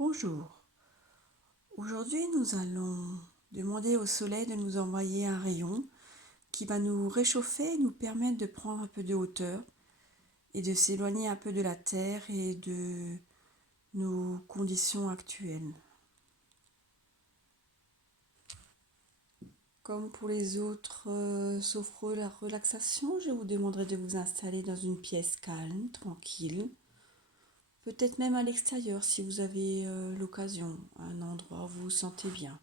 Bonjour, aujourd'hui nous allons demander au soleil de nous envoyer un rayon qui va nous réchauffer et nous permettre de prendre un peu de hauteur et de s'éloigner un peu de la terre et de nos conditions actuelles. Comme pour les autres sauf la relaxation, je vous demanderai de vous installer dans une pièce calme, tranquille, peut-être même à l'extérieur si vous avez l'occasion, un endroit où vous vous sentez bien.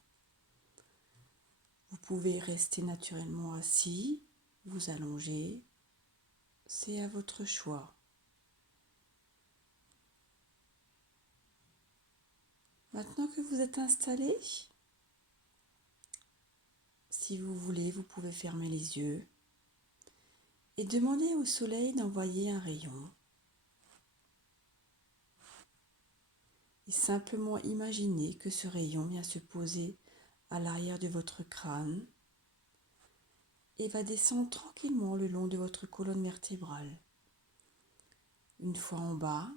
Vous pouvez rester naturellement assis, vous allonger, c'est à votre choix. Maintenant que vous êtes installé, si vous voulez, vous pouvez fermer les yeux et demander au soleil d'envoyer un rayon. Et simplement imaginer que ce rayon vient se poser à l'arrière de votre crâne et va descendre tranquillement le long de votre colonne vertébrale. Une fois en bas,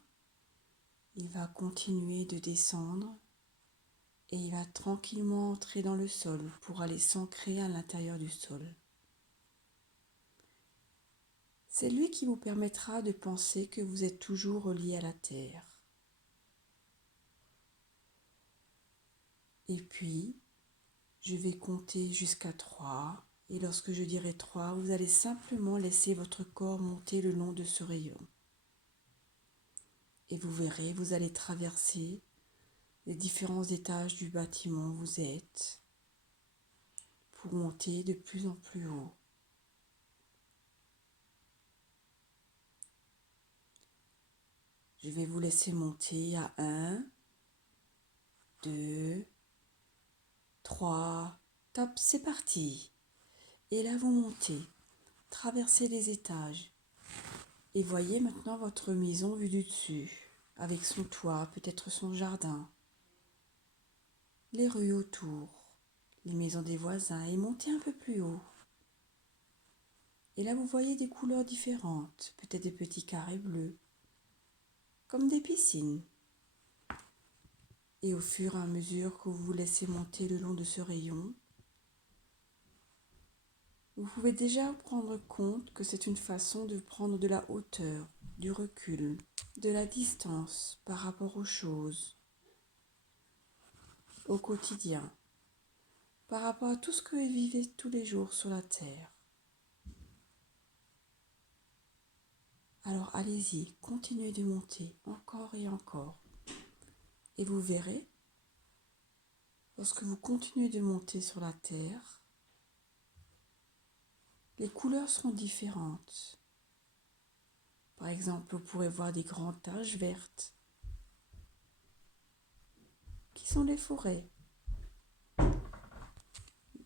il va continuer de descendre et il va tranquillement entrer dans le sol pour aller s'ancrer à l'intérieur du sol. C'est lui qui vous permettra de penser que vous êtes toujours relié à la terre. Et puis, je vais compter jusqu'à 3. Et lorsque je dirai 3, vous allez simplement laisser votre corps monter le long de ce rayon. Et vous verrez, vous allez traverser les différents étages du bâtiment où vous êtes pour monter de plus en plus haut. Je vais vous laisser monter à 1, 2, 3. Top, c'est parti. Et là, vous montez, traversez les étages et voyez maintenant votre maison vue du dessus, avec son toit, peut-être son jardin, les rues autour, les maisons des voisins et montez un peu plus haut. Et là, vous voyez des couleurs différentes, peut-être des petits carrés bleus, comme des piscines. Et au fur et à mesure que vous vous laissez monter le long de ce rayon, vous pouvez déjà prendre compte que c'est une façon de prendre de la hauteur, du recul, de la distance par rapport aux choses, au quotidien, par rapport à tout ce que vous vivez tous les jours sur la terre. Alors allez-y, continuez de monter encore et encore. Et vous verrez, lorsque vous continuez de monter sur la terre, les couleurs seront différentes. Par exemple, vous pourrez voir des grandes taches vertes, qui sont les forêts.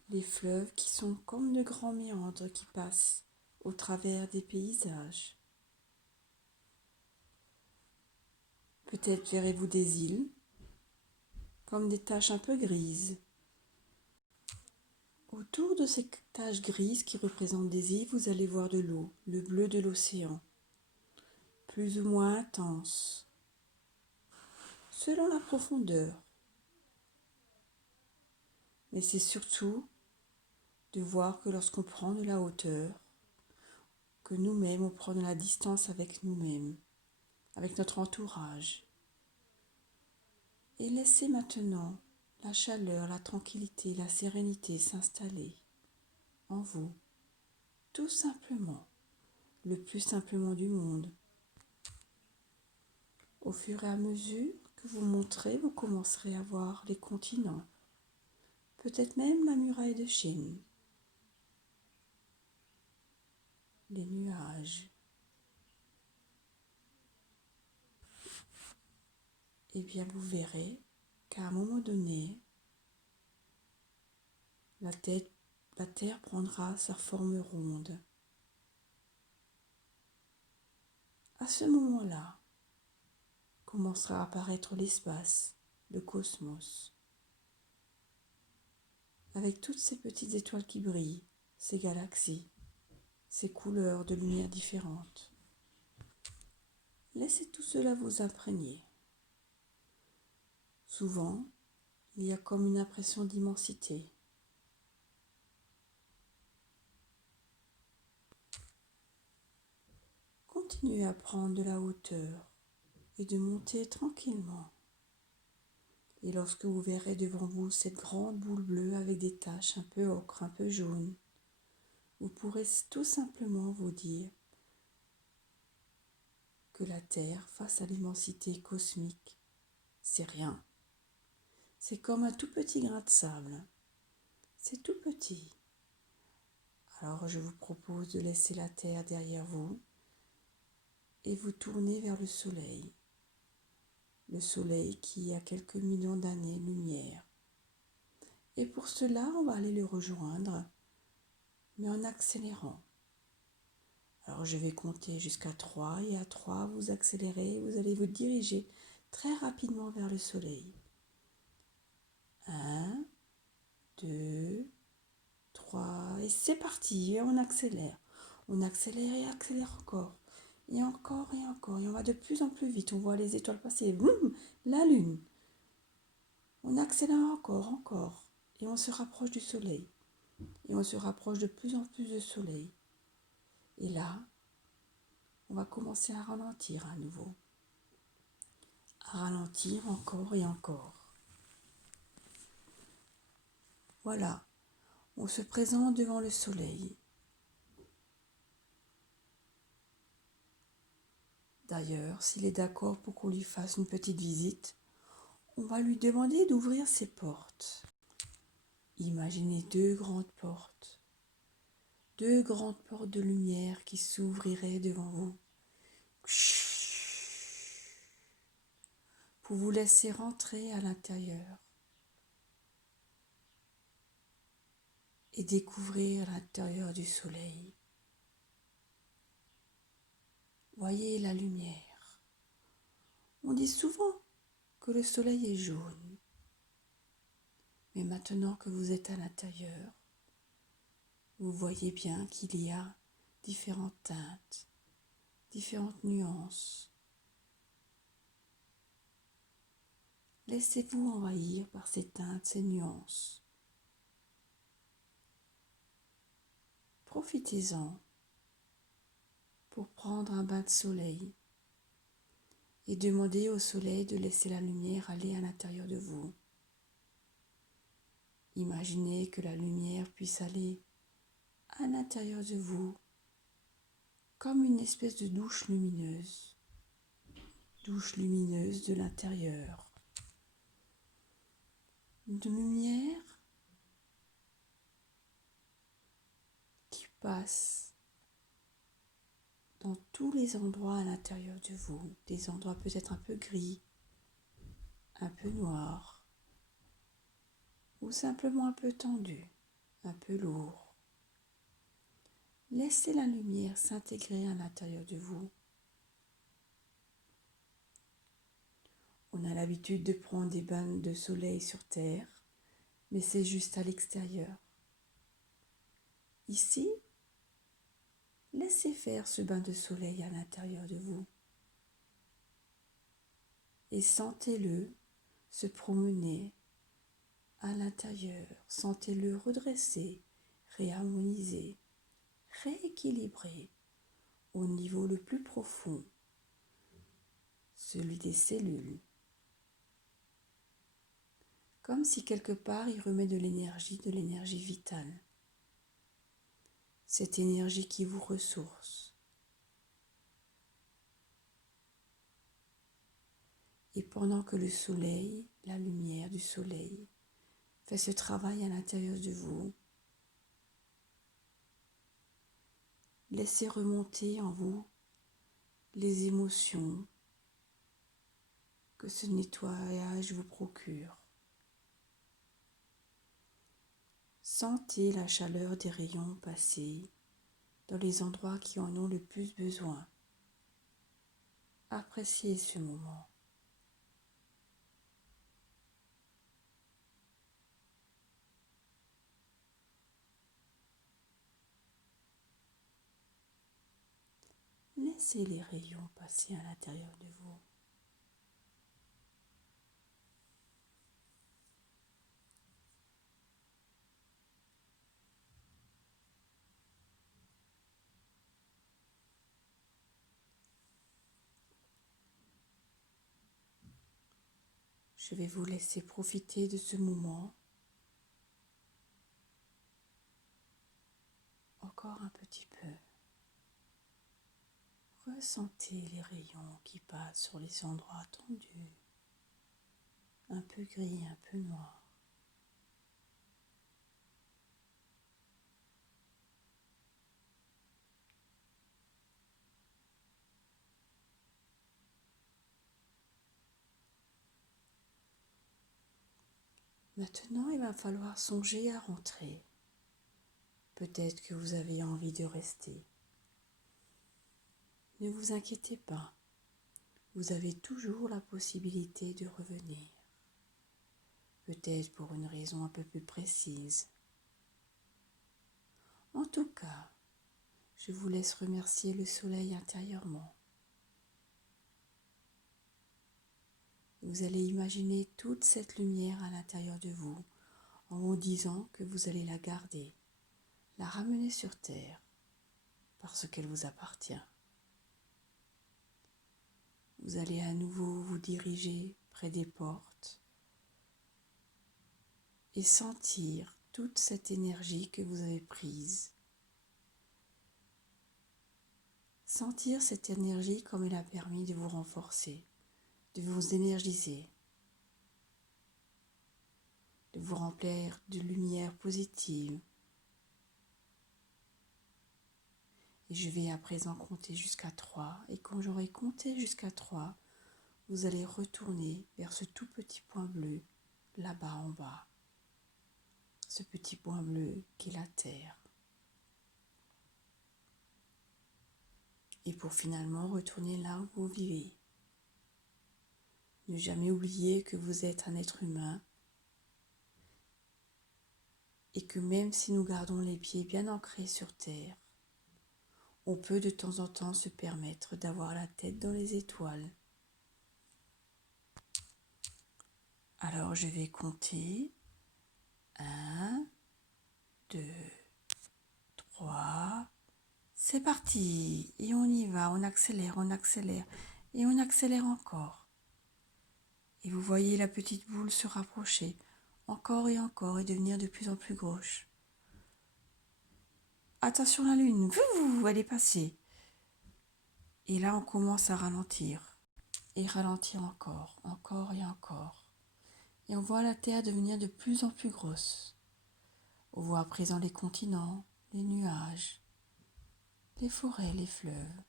Les fleuves qui sont comme de grands méandres qui passent au travers des paysages. Peut-être verrez-vous des îles, comme des taches un peu grises. Autour de ces taches grises qui représentent des îles, vous allez voir de l'eau, le bleu de l'océan, plus ou moins intense, selon la profondeur. Mais c'est surtout de voir que lorsqu'on prend de la hauteur, que nous-mêmes, on prend de la distance avec nous-mêmes, avec notre entourage. Et laissez maintenant la chaleur, la tranquillité, la sérénité s'installer en vous, tout simplement, le plus simplement du monde. Au fur et à mesure que vous monterez, vous commencerez à voir les continents, peut-être même la muraille de Chine, les nuages. Et bien vous verrez qu'à un moment donné, la terre prendra sa forme ronde. À ce moment-là, commencera à apparaître l'espace, le cosmos, avec toutes ces petites étoiles qui brillent, ces galaxies, ces couleurs de lumière différentes. Laissez tout cela vous imprégner. Souvent, il y a comme une impression d'immensité. Continuez à prendre de la hauteur et de monter tranquillement. Et lorsque vous verrez devant vous cette grande boule bleue avec des taches un peu ocre, un peu jaune, vous pourrez tout simplement vous dire que la Terre, face à l'immensité cosmique, c'est rien. C'est comme un tout petit grain de sable. C'est tout petit. Alors je vous propose de laisser la Terre derrière vous et vous tourner vers le Soleil. Le Soleil qui a quelques millions d'années-lumière. Et pour cela, on va aller le rejoindre, mais en accélérant. Alors je vais compter jusqu'à 3 et à 3, vous accélérez, vous allez vous diriger très rapidement vers le Soleil. 1, 2, 3 et c'est parti, et on accélère. On accélère et accélère encore. Et encore et encore. Et on va de plus en plus vite. On voit les étoiles passer. Boum, la Lune. On accélère encore, encore. Et on se rapproche du Soleil. Et on se rapproche de plus en plus du Soleil. Et là, on va commencer à ralentir à nouveau. À ralentir encore et encore. Voilà, on se présente devant le Soleil. D'ailleurs, s'il est d'accord pour qu'on lui fasse une petite visite, on va lui demander d'ouvrir ses portes. Imaginez deux grandes portes de lumière qui s'ouvriraient devant vous, pour vous laisser rentrer à l'intérieur et découvrir l'intérieur du Soleil. Voyez la lumière. On dit souvent que le Soleil est jaune, mais maintenant que vous êtes à l'intérieur, vous voyez bien qu'il y a différentes teintes, différentes nuances. Laissez-vous envahir par ces teintes, ces nuances. Profitez-en pour prendre un bain de soleil et demandez au soleil de laisser la lumière aller à l'intérieur de vous. Imaginez que la lumière puisse aller à l'intérieur de vous comme une espèce de douche lumineuse de l'intérieur. Une lumière qui passe dans tous les endroits à l'intérieur de vous, des endroits peut-être un peu gris, un peu noirs, ou simplement un peu tendus, un peu lourds. Laissez la lumière s'intégrer à l'intérieur de vous. On a l'habitude de prendre des bains de soleil sur Terre, mais c'est juste à l'extérieur. Ici, laissez faire ce bain de soleil à l'intérieur de vous et sentez-le se promener à l'intérieur. Sentez-le redresser, réharmoniser, rééquilibrer au niveau le plus profond, celui des cellules. Comme si quelque part il remet de l'énergie vitale. Cette énergie qui vous ressource. Et pendant que le soleil, la lumière du soleil, fait ce travail à l'intérieur de vous, laissez remonter en vous les émotions que ce nettoyage vous procure. Sentez la chaleur des rayons passer dans les endroits qui en ont le plus besoin. Appréciez ce moment. Laissez les rayons passer à l'intérieur de vous. Je vais vous laisser profiter de ce moment. Encore un petit peu. Ressentez les rayons qui passent sur les endroits tendus, un peu gris, un peu noir. Maintenant, il va falloir songer à rentrer. Peut-être que vous avez envie de rester. Ne vous inquiétez pas, vous avez toujours la possibilité de revenir. Peut-être pour une raison un peu plus précise. En tout cas, je vous laisse remercier le soleil intérieurement. Vous allez imaginer toute cette lumière à l'intérieur de vous en vous disant que vous allez la garder, la ramener sur terre parce qu'elle vous appartient. Vous allez à nouveau vous diriger près des portes et sentir toute cette énergie que vous avez prise. Sentir cette énergie comme elle a permis de vous renforcer, de vous énergiser, de vous remplir de lumière positive. Et je vais à présent compter jusqu'à 3. Et quand j'aurai compté jusqu'à 3, vous allez retourner vers ce tout petit point bleu, là-bas en bas. Ce petit point bleu qui est la Terre. Et pour finalement retourner là où vous vivez. Ne jamais oublier que vous êtes un être humain et que même si nous gardons les pieds bien ancrés sur terre, on peut de temps en temps se permettre d'avoir la tête dans les étoiles. Alors je vais compter 1, 2, 3, c'est parti. Et on y va, on accélère et on accélère encore. Et vous voyez la petite boule se rapprocher encore et devenir de plus en plus grosse. Attention la lune, elle est passée. Et là on commence à ralentir. Et ralentir encore et encore. Et on voit la Terre devenir de plus en plus grosse. On voit à présent les continents, les nuages, les forêts, les fleuves.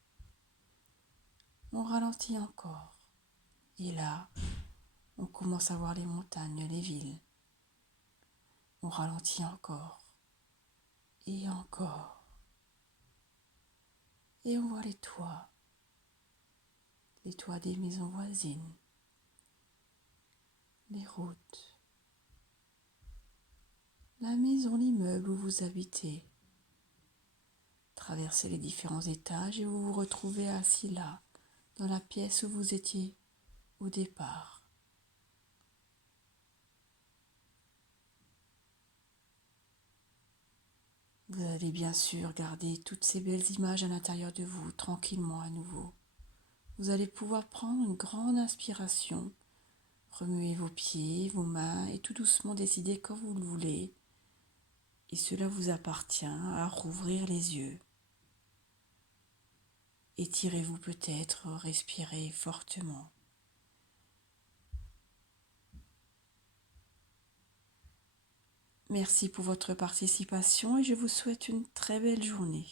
On ralentit encore. Et là, on commence à voir les montagnes, les villes. On ralentit encore. Et encore. Et on voit les toits des maisons voisines, les routes, la maison, l'immeuble où vous habitez. Traversez les différents étages et vous vous retrouvez assis là, dans la pièce où vous étiez au départ. Vous allez bien sûr garder toutes ces belles images à l'intérieur de vous, tranquillement à nouveau. Vous allez pouvoir prendre une grande inspiration, remuer vos pieds, vos mains et tout doucement décider quand vous le voulez. Et cela vous appartient à rouvrir les yeux. Étirez-vous peut-être, respirez fortement. Merci pour votre participation et je vous souhaite une très belle journée.